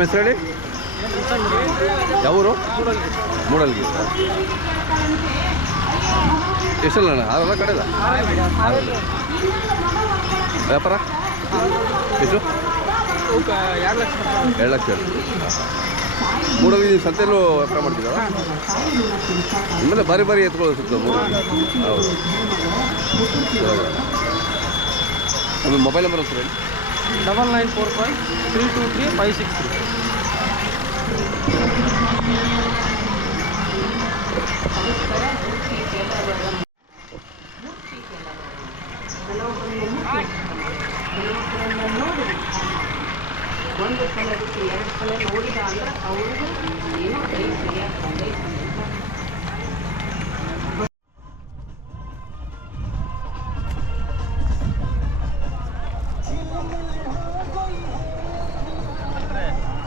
ತಮ್ಮ ಹೆಸರು ಹೇಳಿ? ಯಾವೂರು? ಮೂಡಲ್ಗಿ. ಎಷ್ಟಲ್ಲ ಆರಲ್ಲ ಕಡೆಯಲ್ಲ? ವ್ಯಾಪಾರ? ಎಷ್ಟು? ಎರಡು ಲಕ್ಷ. ಮೂಡಲ್ಗಿ ನೀವು ಸಂತೆಯಲ್ಲೂ ವ್ಯಾಪಾರ ಮಾಡ್ತಿದ್ದಾರ? ಆಮೇಲೆ ಬಾರಿ ಬಾರಿ ಎತ್ಕೊಳ್ಳೋದು ಸಿಗ್ತದೆ ಹೌದು. ಒಂದು ಮೊಬೈಲ್ ನಂಬರ್ ಹೆಸರು ಹೇಳಿ? Double nine four five three two three five six three. ಒಂದು ಸಲ ಬಿಟ್ಟು ಎರಡು ಸಲ ನೋಡಿದ ಅಂದ್ರೆ ಅವ್ರಿಗೂ ಏನೋ ಕೈ ಸರಿಯಾಗಿ ಬಂದೈತೆ ಅಂತ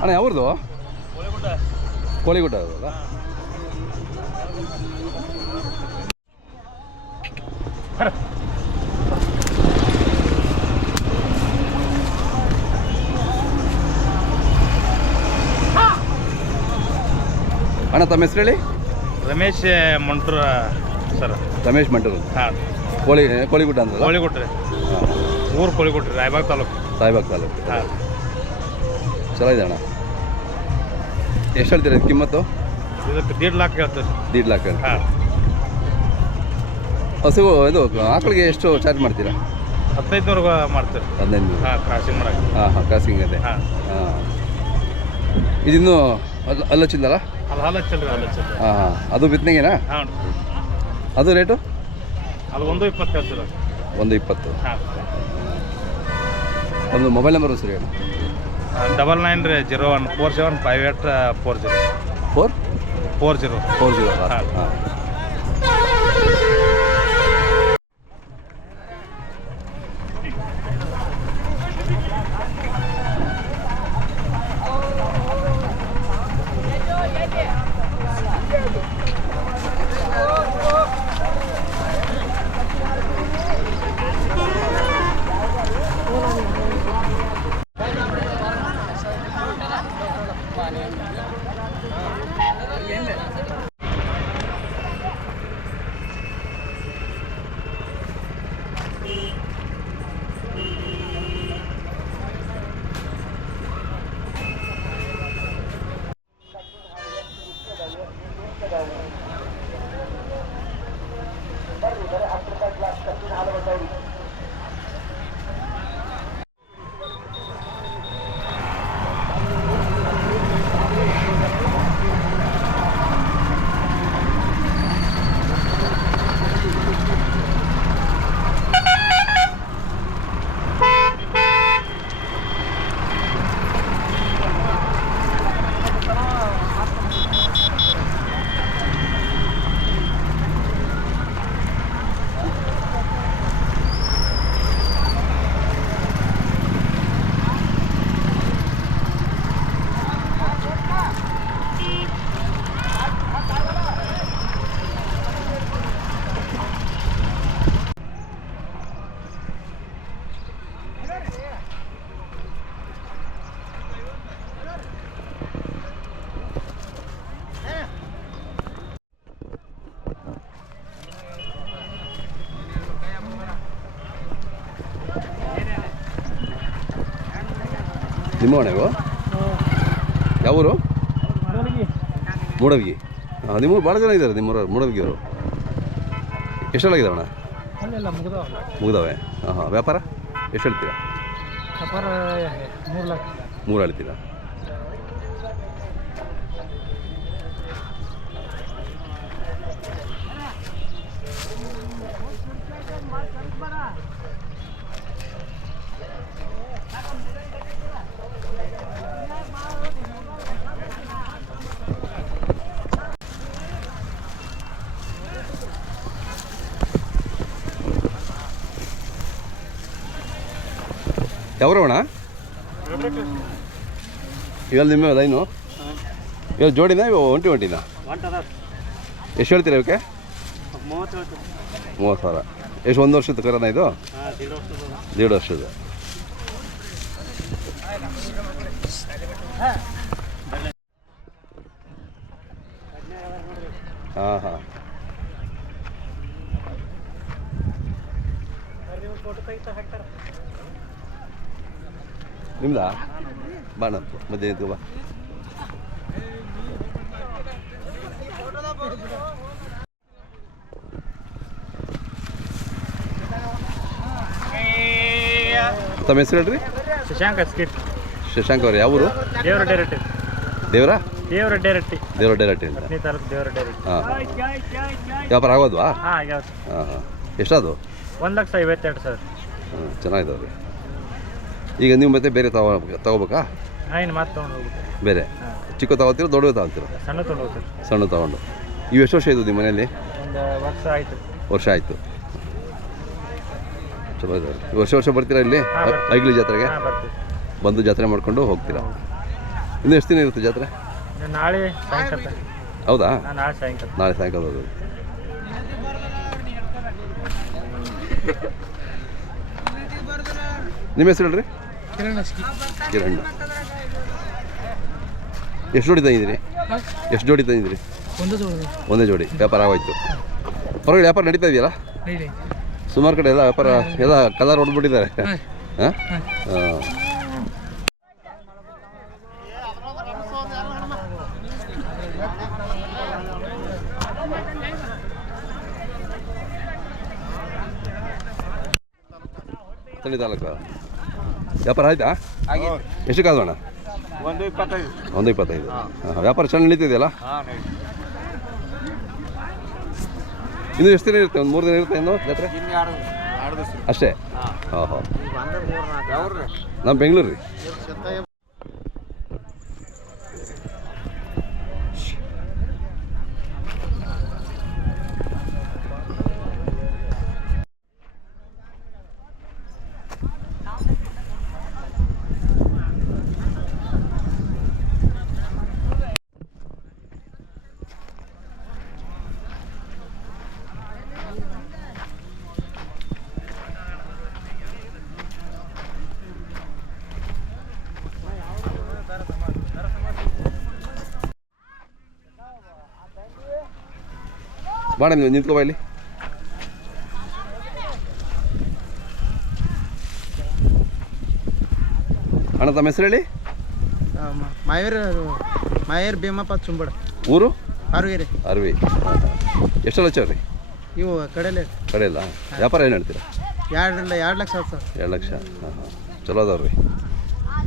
ಅಣ್ಣ ಯಾವ್ದು ಕೋಳಿಗುಡ್ಡ ಅದಲ್ಲ ಅಣ್ಣ ತಮ್ಮ ಹೆಸರು ಹೇಳಿ? ರಮೇಶ್ ಮಂಟ್ರ ಸರ್. ರಮೇಶ್ ಮಂಟೂರು. ಹಾಂ. ಕೋಳಿ ಕೋಳಿಗುಡ್ಡ ಅಂದ್ರಲ್ಲ? ಕೋಳಿ ಊರು ರೀ ರಾಯಬಾಗ್ ತಾಲೂಕು. ಸಾಯಿಬಾಗ್ ತಾಲೂಕು. ಹಾಂ. ಚಲೋ ಇದೆ ಅಣ್ಣ. ಎಷ್ಟು ಹೇಳ್ತೀರಾ ಇದು ಕಿಮ್ಮತ್ತು? ಇದಕ್ಕೆ ದೀಡ್ ಲಾಕ್ ಹೇಳ್ತೀವಿ ದೀಡ್ ಲಾಕ್ ಹಾಂ. ಹಸು ಇದು ಆಕಳಿಗೆ ಎಷ್ಟು ಚಾರ್ಜ್ ಮಾಡ್ತೀರಾ? ಹದಿನೈದು ನೂರು ಮಾಡ್ತೀರಿ ಹದಿನೈದು ನೂರು ಹಾಂ ಕ್ರಾಸಿಂಗ್ ಮಾಡಕ್ಕೆ. ಹಾಂ ಹಾಂ ಕ್ರಾಸಿಂಗ್ ಇದೆ ಹಾಂ. ಹಾಂ. ಇದಿನ್ನೂ ಅಲ್ಲ ಅಲ್ಲಚ್ಚಿಂದಲ್ಲ ಅಲ್ಲಿ ಹಾಲು ಹಚ್ಚಲ್ರಿ ಹಾಲು ಹಚ್ಚಲ್ರಿ ಹಾಂ ಹಾಂ. ಅದು ಬಿತ್ತನೆಗೆನಾ? ಹಾಂ. ಅದು ರೇಟು? ಅದು ಒಂದು ಇಪ್ಪತ್ತು ಹೇಳ್ತೀರ? ಒಂದು ಇಪ್ಪತ್ತು. ಹಾಂ. ಒಂದು ಮೊಬೈಲ್ ನಂಬರ್ ಸರಿ ಹೇಳಿ. Double nine three zero one four seven five eight four zero four four zero four zero ಹಾಂ. ಹಾಂ. ನಿಮ್ಮ ಮನೆಗೂ ಯಾವೂರು? ಮೂಡಲ್ಗಿ. ಹಾಂ ನಿಮ್ಮ ಭಾಳ ಜನ ಇದ್ದಾರೆ ನಿಮ್ಮೂರ ಮೂಡಲ್ಗಿಯವರು. ಎಷ್ಟೆಲ್ಲಾಗಿದ್ದಾರೆ ಅಣ್ಣ ಮುಗಿದಾವೆ. ಹಾಂ ಹಾಂ ವ್ಯಾಪಾರ? ಎಷ್ಟು ಹೇಳ್ತೀರಾ? ಮೂರು ಹೇಳ್ತೀರಾ? ಯಾವ್ರು ಅಣ್ಣ? ನಿಮ್ಮ ಲೈನು? ಇವಾಗ ಜೋಡಿನ ಇವಾಗ ಒಂಟಿ ಒಂಟಿನ? ಎಷ್ಟು ಹೇಳ್ತೀರಾ ಇವಕ್ಕೆ? ಮೂವತ್ತು ಸಾವಿರ. ಎಷ್ಟು ಒಂದು ವರ್ಷದ ಕರೋನಾ ಇದು? ದೇಡು ವರ್ಷದ ಹಾಂ ಹಾಂ. ನಿಮ್ದಾ? ಬಾಣ ಮಧ್ಯೆ ಇದ್ದು ಬಾ. ತಮ್ಮ ಹೆಸರು ಹೇಳ್ರಿ? ಶಶಾಂಕ್ ಅಸ್ಕಿಟ್ ಶಶಾಂಕ್ ಅವ್ರು ಯಾವ ಊರು ದೇವರ ಡೈರೆಕ್ಟ್. ದೇವರ? ದೇವರ ಡೈರೆಕ್ಟ್. ದೇವರ ಡೈರೆಕ್ಟ್ ಅಂತ ಹತ್ತನೇ ತಾಲೂಕು ದೇವರ ಡೈರೆಕ್ಟ್. ಹಾಂ. ವ್ಯಾಪಾರ ಆಗೋದ್ವಾ? ಹಾಂ ಆಗ್ಯಾವ ಹಾಂ ಹಾಂ. ಎಷ್ಟಾದು? ಒಂದು ಲಕ್ಷ ಐವತ್ತೆರಡು ಸರ್ ಹಾಂ ಚೆನ್ನಾಗಿದಾವೆ ಈಗ ನೀವು ಮತ್ತೆ ಬೇರೆ ತಗೋ ತಗೋಬೇಕಾ? ತೊಗೊಂಡು ಹೋಗ್ಬೇಕು. ಬೇರೆ? ಚಿಕ್ಕ ತಗೋತೀರ ದೊಡ್ಡ ತಗೋತೀರ? ಸಣ್ಣ ತೊಗೊಂಡು ಹೋಗ್ತೀವಿ ಸಣ್ಣ ತಗೊಂಡು. ಇವು ಎಷ್ಟು ವರ್ಷ ಇದ್ದು ನಿಮ್ಮ ಮನೆಯಲ್ಲಿ? ಒಂದು ವರ್ಷ ಆಯಿತು. ವರ್ಷ ಆಯಿತು. ಚಲೋ ಇದಾವೆ ವರ್ಷ ವರ್ಷ ಬರ್ತೀರಾ ಇಲ್ಲಿ? ಐಗ್ಲಿ ಜಾತ್ರೆಗೆ? ಹಾಂ ಬರ್ತೀವಿ. ಬಂದು ಜಾತ್ರೆ ಮಾಡ್ಕೊಂಡು ಹೋಗ್ತೀರಾ? ಇನ್ನು ಎಷ್ಟು ದಿನ ಇರುತ್ತೆ ಜಾತ್ರೆ? ಇನ್ನು ನಾಳೆ ಸಾಯಂಕಾಲ ಹೌದಾ? ನಾಳೆ ಸಾಯಂಕಾಲ ನಾಳೆ ಸಾಯಂಕಾಲ ಹೋಗೋದು. ನಿಮ್ಮ ಹೆಸರು ಹೇಳ್ರಿ? ಕಿರಣ್ ಎಷ್ಟು ಜೋಡಿ ತಂದಿದ್ದೀರಿ ಎಷ್ಟು ಜೋಡಿ ತಂದಿದ್ದೀರಿ ಒಂದೇ ಜೋಡಿ. ವ್ಯಾಪಾರ ಆಗೋಯ್ತು. ಪರವಾಗಿಲ್ಲ ವ್ಯಾಪಾರ ನಡೀತಾ ಇದೆಯಲ್ಲ? ಸುಮಾರು ಕಡೆ ಎಲ್ಲ ವ್ಯಾಪಾರ ಎಲ್ಲ ಕಲರ್ ಹೊಡೆದ್ಬಿಟ್ಟಿದ್ದಾರೆ. ಹಾಂ. ಹಾಂ. ತಳಿ ತಾಲೂಕು? ವ್ಯಾಪಾರ ಆಯ್ತಾ? ಎಷ್ಟು ಕಾಲು ಅಣ್ಣ? ಒಂದು ಇಪ್ಪತ್ತೈದು. ಒಂದು ಇಪ್ಪತ್ತೈದು. ಹಾಂ. ವ್ಯಾಪಾರ ಚೆನ್ನಾಗಿ ನಡೀತಿದೆಯಲ್ಲ? ಇನ್ನು ಎಷ್ಟು ದಿನ ಇರುತ್ತೆ? ಒಂದು ಮೂರು ದಿನ ಇರುತ್ತೆ ಇನ್ನು ಜಾತ್ರೆ? ಅಷ್ಟೇ? ಹಾಂ. ಹಾಂ ನಮ್ಮ ಬೆಂಗಳೂರು ರೀ. ಬಾಣ ನೀವು ನಿಂತ್ಕೋ ಇಲ್ಲಿ ಅಣ್ಣ ತಮ್ಮ ಹೆಸರು ಹೇಳಿ ಮಾಯೂರ್ ಮಾಯೂರ್ ಭೀಮಪ್ಪ ಚುಂಬಡ. ಊರು? ಅರ್ವಿ. ಎಷ್ಟು ಲಕ್ಷ ರೀ? ಇವು ಕಡೆಲೆ ಕಡೆ ಇಲ್ಲ ವ್ಯಾಪಾರ ಏನು ಹೇಳ್ತೀರಾ? ಎರಡರಿಂದ ಎರಡು ಲಕ್ಷ ಸರ್ ಎರಡು ಲಕ್ಷ. ಹಾಂ ಹಾಂ. ಚಲೋ ಅದಾವ್ರಿ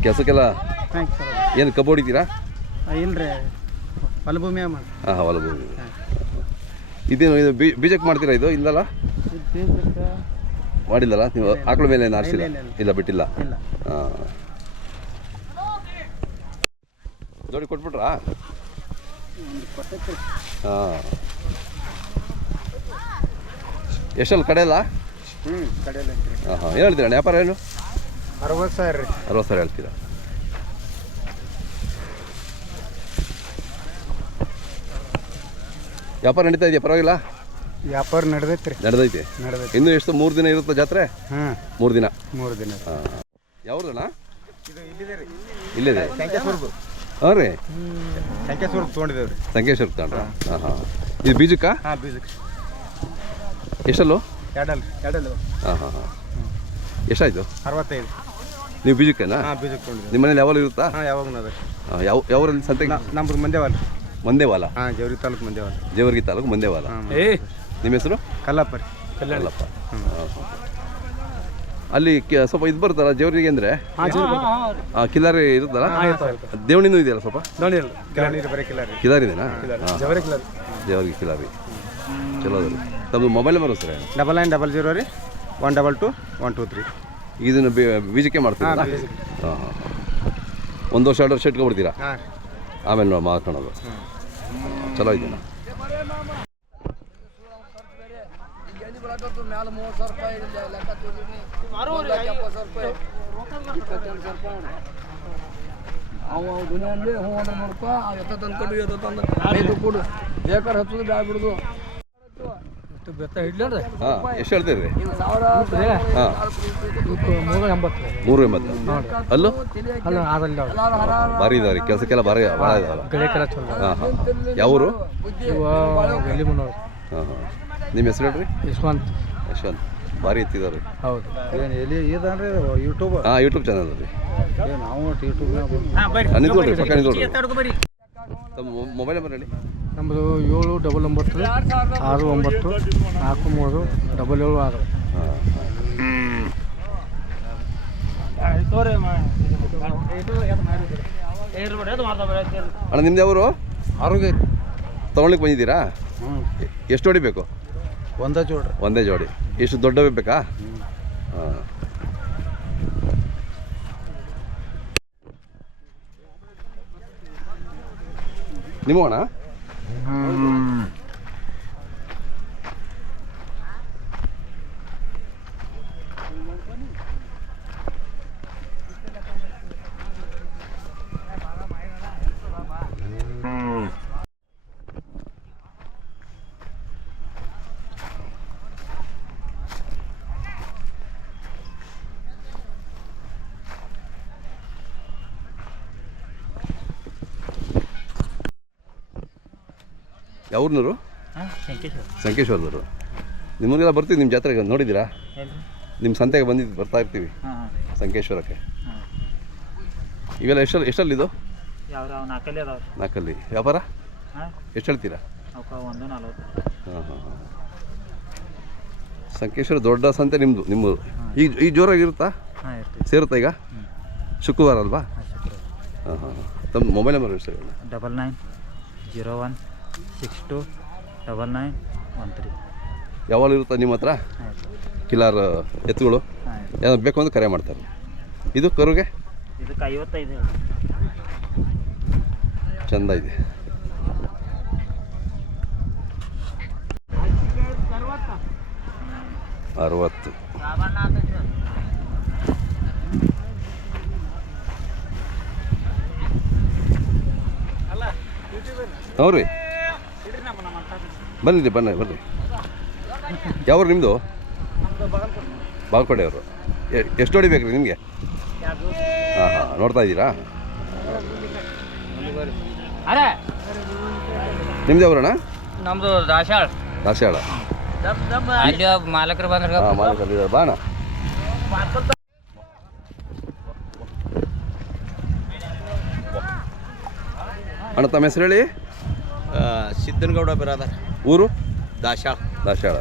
ಕೆಲಸಕ್ಕೆಲ್ಲ ಏನು ಕಬ್ಬು ಹೊಡಿತೀರಾ? ರೀ ಹೊಲಭೂಮಿ ಹಾಂ ಹಾಂ ಹೊಲ ಭೂಮಿ ಇದೇನು ಇದು ಬೀ ಬೀಜಕ್ಕೆ ಮಾಡ್ತೀರಾ ಇದು ಇಲ್ಲಲ್ಲ ಮಾಡಿಲ್ಲಲ್ಲ? ನೀವು ಆಕಳ ಮೇಲೆ ಏನು ಆರಿಸಿಲ್ಲ? ಇಲ್ಲ, ಬಿಟ್ಟಿಲ್ಲ? ಹಾಂ ಜೋಡಿ ಕೊಟ್ಬಿಟ್ರಾ? ಹಾಂ ಎಷ್ಟಲ್ಲಿ ಕಡೆ ಅಲ್ಲ ಹ್ಞೂ ಕಡೆ ಹಾಂ ಹಾಂ ಏನು ಹೇಳ್ತೀರಾ ವ್ಯಾಪಾರ ಏನು? ಅರವತ್ತು ಸಾವಿರ ರೀ. ಅರವತ್ತು ಸಾವಿರ ಹೇಳ್ತೀರಾ? ವ್ಯಾಪಾರ ನಡೀತಾ ಇದೆಯಾ? ಪರವಾಗಿಲ್ಲ? ವ್ಯಾಪಾರ ನಡೆದೈತೆ ರೀ ನಡೆದೈತೆ. ನಡೆದೈತೆ. ಇನ್ನು ಎಷ್ಟು ಮೂರು ದಿನ ಇರುತ್ತೆ ಜಾತ್ರೆ? ಹಾಂ ಮೂರು ದಿನ. ಮೂರು ದಿನ. ಯಾವ್ದಣ್ಣ ಸಂಖ್ಯಾಸ್ವರ್ಗು ಹಾಂ ರೀ. ಸಂಖ್ಯಾಸ್ವರ್ಗು ತೊಗೊಂಡಿದ್ದೇವೆ ರೀ. ಸಂಕೇಶ್ವರ ತಗೊಂಡ್ರ ಹಾಂ ಹಾಂ. ಇದು ಬೀಜಕ್ಕ? ಹಾಂ ಬೀಜಕ್ಕೆ. ಎಷ್ಟಲ್ಲು? ಎರಡಲ್ಲ ಎರಡಲ್ಲ ಹಾಂ ಹಾಂ ಹಾಂ. ಎಷ್ಟಾಯಿತು? ಅರವತ್ತೈದು. ನೀವು ಬೀಜಕ್ಕೆನಾ? ಹಾಂ ಬೀಜಕ್ಕೆ ತೊಗೊಂಡಿದ್ದೀವಿ. ನಿಮ್ಮ ಮನೇಲಿ ಯಾವಾಗ ಇರುತ್ತಾ? ಹಾಂ ಯಾವಾಗ ಯಾವ ಯಾವ ಸಂತೆ ಸಂತೆಗೆ? ನಮ್ದು ಮಂದೇವಾಲ ಮಂದೇವಾಲ? ಹಾಂ ಜವರಿ ತಾಲೂಕು ಮಂದೇವಾಲ. ಜೇವರ್ಗಿ ತಾಲೂಕು ಮಂದೇವಾಲ. ನಿಮ್ಮ ಹೆಸರು? ಕಲ್ಲಪ್ಪ. ರೀ ಅಲ್ಲಪ್ಪ ಅಲ್ಲಿ ಕೆ- ಸ್ವಲ್ಪ ಇದು ಬರ್ತಾರ ಜೇವರಿಗೆ ಅಂದರೆ? ಕಿಲಾರಿ ಇರುತ್ತಲ್ಲ? ದೇವಣಿನೂ ಇದೆಯಲ್ಲ ಸ್ವಲ್ಪ? ಕಿಲಾರಿ ಜೇವರಿಗೆ ರೀ ಕಿಲಾರಿದೇನಾ ಜೇವರ್ಗಿ ಕಿಲಾರಿ. ಚಲೋ ಅದ. ತಮ್ಮದು mobile number sir double nine double zero three one double two one two three. ಇದನ್ನು ಬೀಜಕ್ಕೆ ಮಾಡ್ತೀರಾ ಹಾಂ ಹಾಂ. ಒಂದು ವರ್ಷ ಎರಡು ವರ್ಷ ಇಟ್ಕೊಬಿಡ್ತೀರಾ? ಹಾಂ. ಆಮೇಲೆ ನಾವು ಮಾತಾಡೋದು. ಚಲೋ ಇದೆಯಾ ಅವ ದುನಿಯಲ್ಲಿ ಹ್ಞೂ ಅಂದ್ರೆ ನೋಡಪ್ಪ ಅವ್ ಎತ್ತ ತಂದು ಕೊಡು ಎತ್ತ ತಂದು ಬೆತ್ತ ಹಿಡ್ಲೇನ್ರಿ ಹಾಂ ಎಷ್ಟು ಹೇಳ್ತೀರಿ? ಹಾಂ. ಮೂರು ಎಂಬತ್ತು. ಅಲ್ಲೂ? ಭಾರಿ ಇದಾವೆ ರೀ ಕೆಲಸಕ್ಕೆಲ್ಲ ಭಾರಿ ಭಾಳ ಇದಾವಲ್ಲ ಹಾಂ ಹಾಂ. ಯಾವೂರು? ಹಾಂ ಹಾಂ. ನಿಮ್ಮ ಹೆಸರು ಹೇಳ್ರಿ? ಯಶವಂತ್. ಯಶವಂತ್. ಭಾರಿ ಎತ್ತಿದಾರೆ ಹೌದು. ಏನು ಎಲ್ಲಿ ಯೂಟ್ಯೂಬ್ ಹಾಂ ಯೂಟ್ಯೂಬ್ ಚಾನಲ್ ರೀ ನಾವು ಯೂಟ್ಯೂಬ್ ಹಾಂ, ನಿಂತ್ಕೊಳ್ರಿ ಪಕ್ಕ ನಿಂತ್ಕೊಳ್ರಿ. ತಮ್ಮ ಮೊಬೈಲ್ ನಂಬರ್ ಹೇಳಿ. ನಮ್ಮದು ಏಳು ಡಬಲ್ ಒಂಬತ್ತು ಆರು ಒಂಬತ್ತು ನಾಲ್ಕು ಮೂರು ಡಬಲ್ ಏಳು ಆರು. ಹಾಂ ಅಣ್ಣ ನಿಮ್ದು ಯಾವರು? ಆರೋಗ್ಯ. ತೊಗೊಳ್ಳಿಕ್ಕೆ ಬಂದಿದ್ದೀರಾ? ಹ್ಞೂ ಎಷ್ಟು ಬೇಕು? ಒಂದೇ ಜೋಡಿ. ಒಂದೇ ಜೋಡಿ. ಎಷ್ಟು ದೊಡ್ಡವೇ ಬೇಕಾ? ಹಾಂ. ನಿಮ್ಮ ಅಣ್ಣ? ಯಾವ್ರನ್ನೂರು ಸಂಕೇಶ್ವರದವರು ನಿಮ್ಮೂರಿಗೆಲ್ಲ ಬರ್ತೀವಿ ನಿಮ್ಮ ಜಾತ್ರೆಗೆ ನೋಡಿದ್ದೀರಾ? ನಿಮ್ಮ ಸಂತೆಗೆ ಬಂದಿದ್ದು ಬರ್ತಾ ಇರ್ತೀವಿ. ಸಂಕೇಶ್ವರಕ್ಕೆ ಇವೆಲ್ಲ ಎಷ್ಟಲ್ಲಿ ಎಷ್ಟಲ್ಲಿದು ನಾಲ್ಕಲ್ಲಿ ವ್ಯಾಪಾರ? ಎಷ್ಟು ಹೇಳ್ತೀರಾ? ಹಾಂ ಹಾಂ ಸಂಕೇಶ್ವರ ದೊಡ್ಡ ಸಂತೆ ನಿಮ್ಮದು. ನಿಮ್ಮದು ಈಗ ಈಗ ಜೋರಾಗಿರುತ್ತಾ ಸೇರುತ್ತಾ ಈಗ? ಶುಕ್ರವಾರ ಅಲ್ವಾ? ಹಾಂ ಹಾಂ ಹಾಂ ತಮ್ಮ mobile number double nine zero one six two double nine one three. ಯಾವಾಗ ಇರುತ್ತೆ ನಿಮ್ಮ ಹತ್ರ? ಕಿಲಾರ್ ಎತ್ತುಗಳು? ಏನಾದ್ರು ಬೇಕು ಅಂದ್ರೆ ಕರೆ ಮಾಡ್ತಾರೆ. ಇದು ಕರುಗೆ? ಇದಕ್ಕೆ ಐವತ್ತೈದು ಚಂದ ಇದೆ. ಅರವತ್ತು. ಹ್ಞೂ ರೀ? ಬನ್ನಿ ಬನ್ನಿ ಬನ್ನಿ. ಯಾವ್ರು ನಿಮ್ಮದು ಬಾಲ್ಕೋಟೆ ಅವರು ಎಷ್ಟು ಹೊಡಿಬೇಕು ರೀ ನಿಮಗೆ? ಹಾಂ ಹಾಂ ನೋಡ್ತಾ ಇದ್ದೀರಾ? ಅರೆ! ನಿಮ್ದು ಯಾವ್ರಣ್ಣ ನಮ್ದು ದಾಸಾಳ ದಾಸಾಳ ಮಾಲಕರು ಬಂದ್ರ ಹಾಂ ಬಾಣ ಅಣ್ಣ. ತಮ್ಮ ಹೆಸರು ಹೇಳಿ? ಸಿದ್ದನಗೌಡ ಬಿರಾದರ್. ಊರು? ದಾಶಾಳ. ದಾಶಾಳ.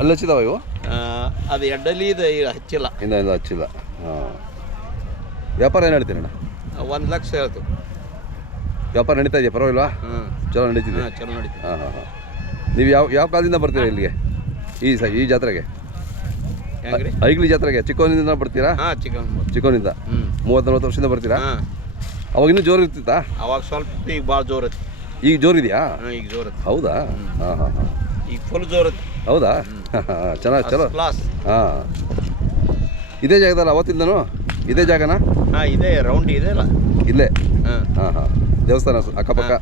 ಅಲ್ಲಿ ಹಚ್ಚಿದಾವ ಇವು? ಅದು ಎಡ್ಡಲಿ ಇದು ಈಗ ಹಚ್ಚಿಲ್ಲ. ಇನ್ನೂ ಇನ್ನೂ ಹಚ್ಚಿಲ್ಲ. ಹಾಂ. ವ್ಯಾಪಾರ ಏನು ಹೇಳ್ತೀರಣ್ಣ ಒಂದು ಲಕ್ಷ ಹೇಳ್ತು ವ್ಯಾಪಾರ ನಡೀತಾ ಇದೆಯಾ? ಪರವಾಗಿಲ್ವಾ? ಹ್ಞೂ ಚಲೋ ನಡೀತಿದೆ. ಹಾಂ ಚಲೋ ನಡೀತಿದೆ. ಹಾಂ ಹಾಂ ಹಾಂ. ನೀವು ಯಾವ ಯಾವ ಕಾಲದಿಂದ ಬರ್ತೀರಾ ಇಲ್ಲಿಗೆ? ಈ ಸ ಈ ಜಾತ್ರೆಗೆ? ಹೆಂಗ್ರಿ? ಐಗ್ಲಿ ಜಾತ್ರೆಗೆ? ಚಿಕ್ಕವನಿಂದ ಬರ್ತೀರಾ? ಹಾಂ ಚಿಕನ್ ಚಿಕ್ಕವನಿಂದ ಹ್ಞೂ ಮೂವತ್ತು ನಲ್ವತ್ತು ವರ್ಷದಿಂದ ಬರ್ತೀರಾ? ಹಾಂ. ಅವಾಗ ಇನ್ನೂ ಜೋರು ಇರ್ತಿತ್ತಾ ಅವಾಗ ಸ್ವಲ್ಪ ಈಗ ಭಾಳ ಜೋರು ಐತಿ ಈಗ ಜೋರಿದೆಯಾ? ಈಗ ಜೋರ್ ಹೌದಾ? ಹಾಂ ಹಾಂ ಹಾಂ. ಈಗ ಫುಲ್ ಜೋರ್ ಹೌದಾ? ಚೆನ್ನಾಗಿ ಚಲೋ ಕ್ಲಾಸ್ ಹಾಂ. ಇದೇ ಜಾಗದಲ್ಲ ಅವತ್ತಿಂದನು? ಇದೇ ಜಾಗನಾ? ಹಾಂ ಇದೇ ರೌಂಡ್ ಇದೆ ಅಲ್ಲ. ಇಲ್ಲೇ? ಹಾಂ. ಹಾಂ ಹಾಂ. ದೇವಸ್ಥಾನ ಅಕ್ಕಪಕ್ಕ?